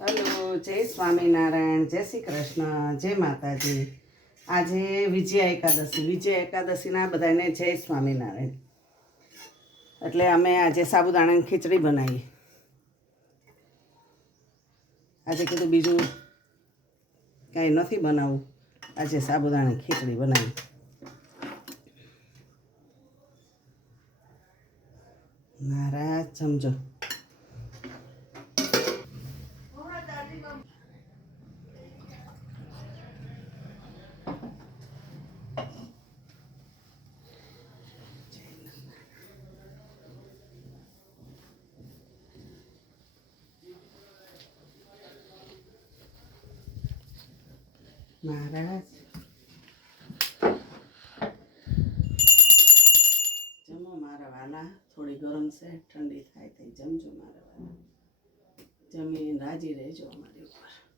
Hello, જય સ્વામિનારાયણ, જય શ્રી કૃષ્ણ, જય માતાજી. આજે વિજય એકાદશીના બધાને જય સ્વામિનારાયણ. એટલે અમે આજે સાબુદાણાની ખીચડી બનાવી. આજે કીધું બીજું કાંઈ નથી બનાવવું, આજે સાબુદાણાની ખીચડી બનાવી. મારા સમજો મહારાજ જમો મારા વાલા. થોડી ગરમ છે, ઠંડી થાય તો જમજો મારા વાલા. જમીને રાજી રહેજો અમારી ઉપર.